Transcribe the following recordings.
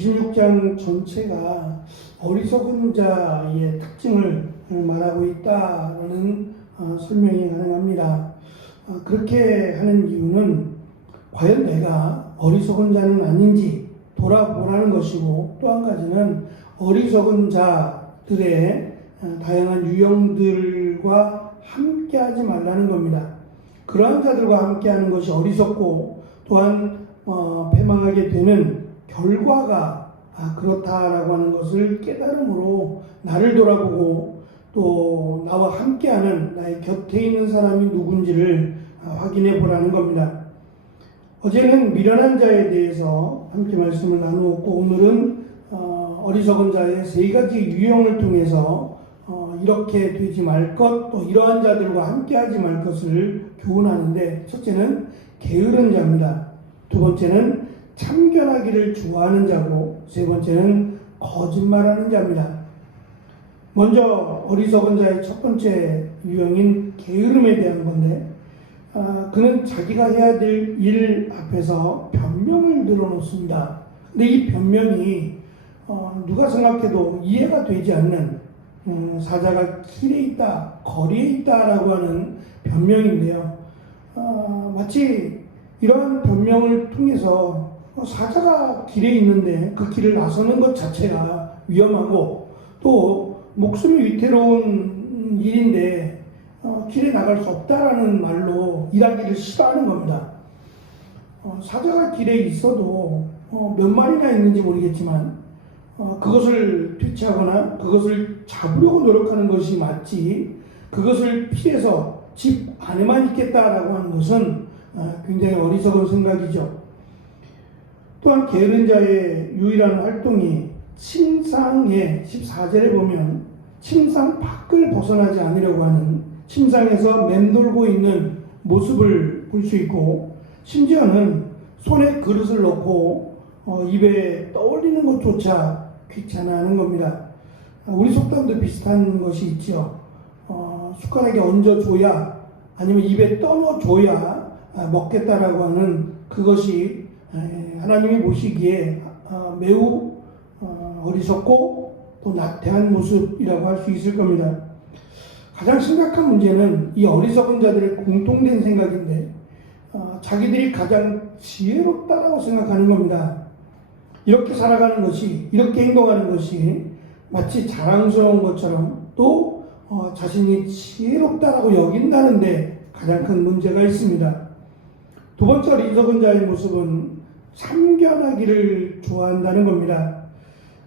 26장 전체가 어리석은 자의 특징을 말하고 있다는 설명이 가능합니다. 그렇게 하는 이유는 과연 내가 어리석은 자는 아닌지 돌아보라는 것이고, 또 한 가지는 어리석은 자들의 다양한 유형들과 함께하지 말라는 겁니다. 그러한 자들과 함께하는 것이 어리석고, 또한 패망하게 되는 결과가 그렇다라고 하는 것을 깨달음으로 나를 돌아보고, 또 나와 함께하는 나의 곁에 있는 사람이 누군지를 확인해 보라는 겁니다. 어제는 미련한 자에 대해서 함께 말씀을 나누었고, 오늘은 어리석은 자의 세 가지 유형을 통해서 이렇게 되지 말 것, 또 이러한 자들과 함께하지 말 것을 교훈하는데, 첫째는 게으른 자입니다. 두 번째는 참견하기를 좋아하는 자고, 세 번째는 거짓말하는 자입니다. 먼저 어리석은 자의 첫 번째 유형인 게으름에 대한 건데, 그는 자기가 해야 될 일 앞에서 변명을 늘어놓습니다. 근데 이 변명이 누가 생각해도 이해가 되지 않는, 사자가 길에 있다, 거리에 있다라고 하는 변명인데요. 마치 이러한 변명을 통해서 사자가 길에 있는데 그 길을 나서는 것 자체가 위험하고, 또 목숨이 위태로운 일인데 길에 나갈 수 없다라는 말로 일하기를 싫어하는 겁니다. 사자가 길에 있어도 몇 마리나 있는지 모르겠지만 그것을 퇴치하거나 그것을 잡으려고 노력하는 것이 맞지, 그것을 피해서 집 안에만 있겠다라고 하는 것은 굉장히 어리석은 생각이죠. 또한 게으른 자의 유일한 활동이 침상의 14절에 보면 침상 밖을 벗어나지 않으려고 하는, 침상에서 맴돌고 있는 모습을 볼 수 있고, 심지어는 손에 그릇을 넣고 입에 떠올리는 것조차 귀찮아하는 겁니다. 우리 속담도 비슷한 것이 있죠. 숟가락에 얹어줘야, 아니면 입에 떠넣어줘야 먹겠다라고 하는, 그것이 하나님이 보시기에 매우 어리석고 또 나태한 모습이라고 할 수 있을 겁니다. 가장 심각한 문제는 이 어리석은 자들의 공통된 생각인데, 자기들이 가장 지혜롭다라고 생각하는 겁니다. 이렇게 살아가는 것이, 이렇게 행동하는 것이 마치 자랑스러운 것처럼, 또 자신이 지혜롭다라고 여긴다는데 가장 큰 문제가 있습니다. 두 번째 어리석은 자의 모습은 참견하기를 좋아한다는 겁니다.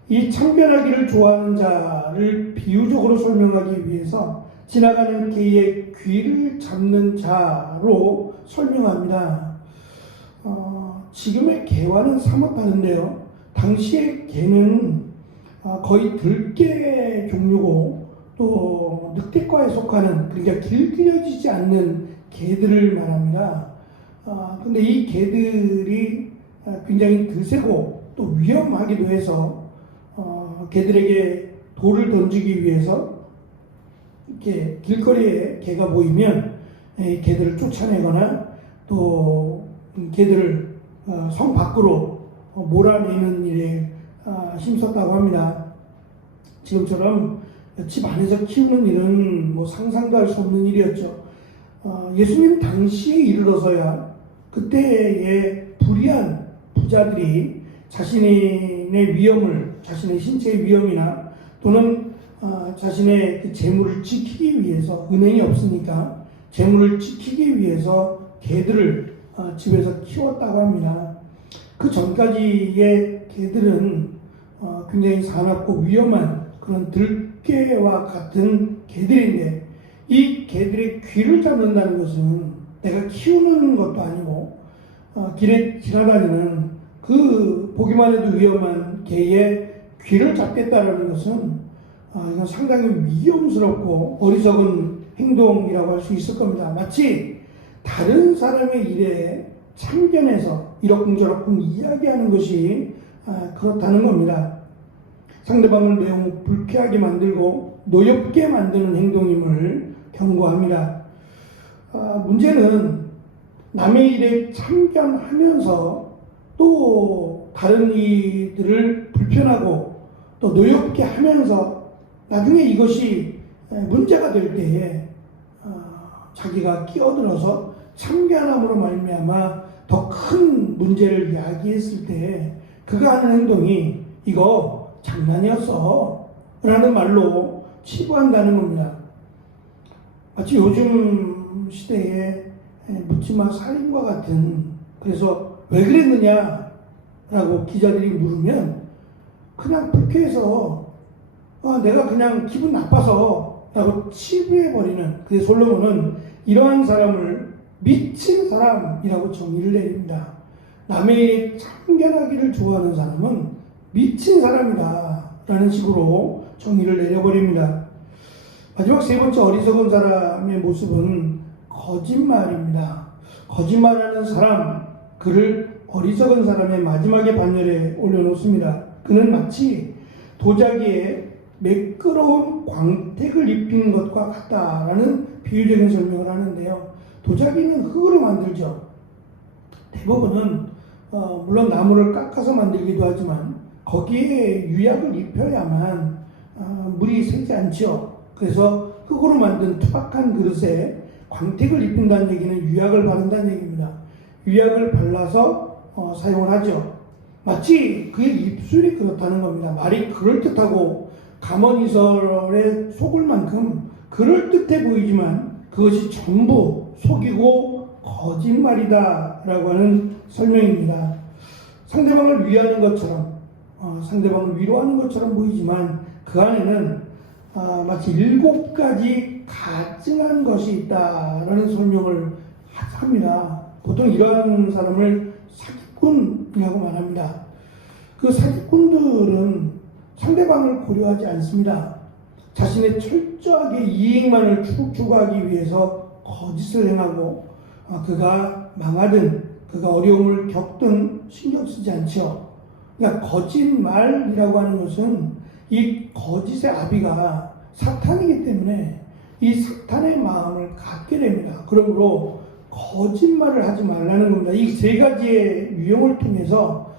이 참견하기를 좋아하는 자를 비유적으로 설명하기 위해서 지나가는 개의 귀를 잡는 자로 설명합니다. 지금의 개와는 사뭇 다른데요. 당시의 개는 거의 들개 종류고, 또 늑대과에 속하는, 그러니까 길들여지지 않는 개들을 말합니다. 근데 이 개들이 굉장히 드세고 또 위험하기도 해서 개들에게 돌을 던지기 위해서 이렇게 길거리에 개가 보이면 개들을 쫓아내거나, 또 개들을 성 밖으로 몰아내는 일에 힘썼다고 합니다. 지금처럼 집 안에서 키우는 일은 상상도 할 수 없는 일이었죠. 예수님 당시에 이르러서야 그때의 불의한 부자들이 자신의 위험을, 자신의 신체의 위험이나 또는 자신의 그 재물을 지키기 위해서, 은행이 없으니까 재물을 지키기 위해서 개들을 집에서 키웠다고 합니다. 그 전까지의 개들은 굉장히 사납고 위험한 그런 들개와 같은 개들인데, 이 개들의 귀를 잡는다는 것은 내가 키우는 것도 아니고 길에 지나다니는 그 보기만 해도 위험한 개의 귀를 잡겠다라는 것은 이건 상당히 위험스럽고 어리석은 행동이라고 할 수 있을 겁니다. 마치 다른 사람의 일에 참견해서 이러쿵저러쿵 이야기하는 것이 그렇다는 겁니다. 상대방을 매우 불쾌하게 만들고 노엽게 만드는 행동임을 경고합니다. 문제는 남의 일에 참견하면서 또 다른 이들을 불편하고 또 노엽게 하면서 나중에 이것이 문제가 될 때에 자기가 끼어들어서 참견함으로 말미암아 더 큰 문제를 야기했을 때 그가 하는 행동이 이거 장난이었어 라는 말로 치부한다는 겁니다. 마치 요즘 시대에 묻지마 살인과 같은, 그래서 왜 그랬느냐 라고 기자들이 물으면 그냥 불쾌해서 내가 그냥 기분 나빠서 라고 치부해버리는, 그래서 솔로몬은 이러한 사람을 미친 사람이라고 정의를 내립니다. 남의 참견하기를 좋아하는 사람은 미친 사람이다 라는 식으로 정의를 내려버립니다. 마지막 세 번째 어리석은 사람의 모습은 거짓말입니다. 거짓말하는 사람, 그를 어리석은 사람의 마지막에 반열에 올려놓습니다. 그는 마치 도자기에 매끄러운 광택을 입힌 것과 같다라는 비유적인 설명을 하는데요. 도자기는 흙으로 만들죠. 대부분은 물론 나무를 깎아서 만들기도 하지만 거기에 유약을 입혀야만 물이 새지 않죠. 그래서 흙으로 만든 투박한 그릇에 광택을 입힌다는 얘기는 유약을 바른다는 얘기입니다. 유약을 발라서 사용을 하죠. 마치 그의 입술이 그렇다는 겁니다. 말이 그럴듯하고 가머니설에 속을 만큼 그럴듯해 보이지만 그것이 전부 속이고 거짓말이다 라고 하는 설명입니다. 상대방을 위하는 것처럼 상대방을 위로하는 것처럼 보이지만 그 안에는 마치 7가지 가증한 것이 있다라는 설명을 합니다. 보통 이러한 사람을 사기꾼이라고 말합니다. 그 사기꾼들은 상대방을 고려하지 않습니다. 자신의 철저하게 이익만을 추구하기 위해서 거짓을 행하고 그가 망하든 그가 어려움을 겪든 신경 쓰지 않죠. 그러니까 거짓말이라고 하는 것은 이 거짓의 아비가 사탄이기 때문에 이 사탄의 마음을 갖게 됩니다. 그러므로 거짓말을 하지 말라는 겁니다. 이 세 가지의 유형을 통해서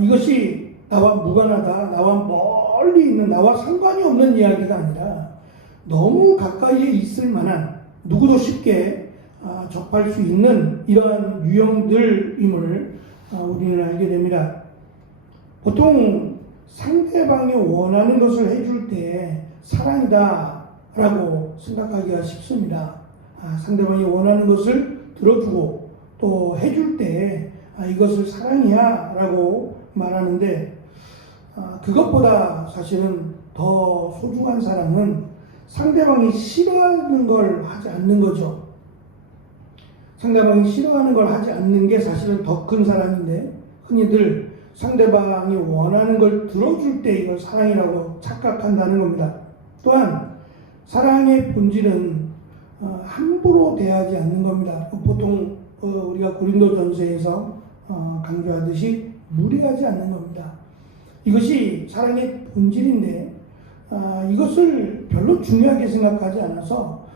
이것이 나와 무관하다, 나와 멀리 있는, 나와 상관이 없는 이야기가 아니라 너무 가까이에 있을 만한, 누구도 쉽게 접할 수 있는 이러한 유형들임을 우리는 알게 됩니다. 보통 상대방이 원하는 것을 해줄 때 사랑이다 라고 생각하기가 쉽습니다. 상대방이 원하는 것을 들어주고 또 해줄 때 이것을 사랑이야 라고 말하는데, 그것보다 사실은 더 소중한 사랑은 상대방이 싫어하는 걸 하지 않는 거죠. 상대방이 싫어하는 걸 하지 않는 게 사실은 더 큰 사랑인데, 흔히들 상대방이 원하는 걸 들어줄 때 이걸 사랑이라고 착각한다는 겁니다. 또한 사랑의 본질은 함부로 대하지 않는 겁니다. 보통 우리가 고린도전서에서 강조하듯이 무례하지 않는 겁니다. 이것이 사랑의 본질인데 이것을 별로 중요하게 생각하지 않아서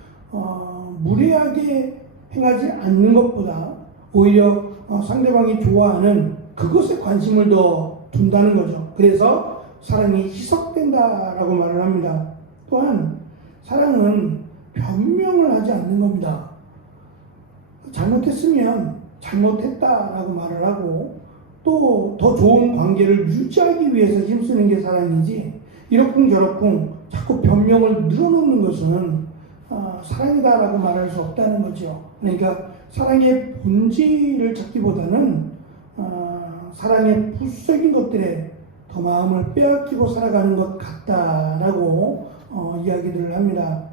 무례하게 행하지 않는 것보다 오히려 상대방이 좋아하는 그것에 관심을 더 둔다는 거죠. 그래서 사랑이 희석된다라고 말을 합니다. 또한 사랑은 변명을 하지 않는 겁니다. 잘못했으면 잘못했다라고 말을 하고 또 더 좋은 관계를 유지하기 위해서 힘쓰는 게 사랑이지, 이러쿵저러쿵 자꾸 변명을 늘어놓는 것은 사랑이다라고 말할 수 없다는 거죠. 그러니까 사랑의 본질을 찾기보다는 사랑의 부수적인 것들에 더 마음을 빼앗기고 살아가는 것 같다라고 이야기들을 합니다.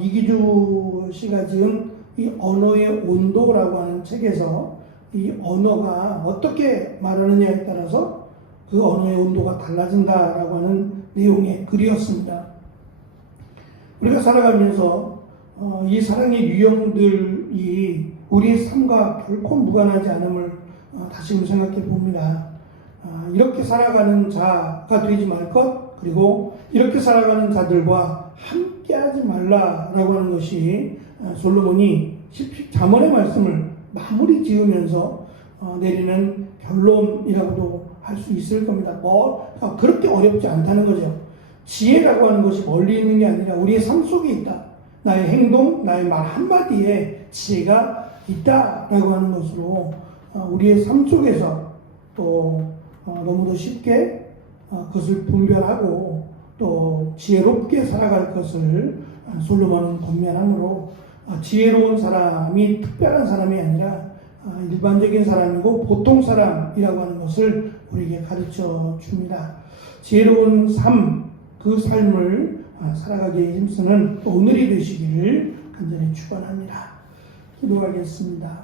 이기주 씨가 지은 이 언어의 온도라고 하는 책에서 이 언어가 어떻게 말하느냐에 따라서 그 언어의 온도가 달라진다라고 하는 내용의 글이었습니다. 우리가 살아가면서 이 사랑의 유형들이 우리의 삶과 결코 무관하지 않음을 다시금 생각해 봅니다. 이렇게 살아가는 자가 되지 말 것, 그리고 이렇게 살아가는 자들과 함께하지 말라라고 하는 것이 솔로몬이 잠언의 말씀을 마무리 지으면서 내리는 결론이라고도 할 수 있을 겁니다. 그렇게 어렵지 않다는 거죠. 지혜라고 하는 것이 멀리 있는 게 아니라 우리의 삶 속에 있다. 나의 행동, 나의 말 한마디에 지혜가 있다라고 하는 것으로 우리의 삶 속에서 또 너무도 쉽게 그것을 분별하고 또 지혜롭게 살아갈 것을 솔로몬은 권면하므로 지혜로운 사람이 특별한 사람이 아니라 일반적인 사람이고 보통 사람이라고 하는 것을 우리에게 가르쳐 줍니다. 지혜로운 삶, 그 삶을 살아가기에 힘쓰는 오늘이 되시기를 간절히 축원합니다. 기도하겠습니다.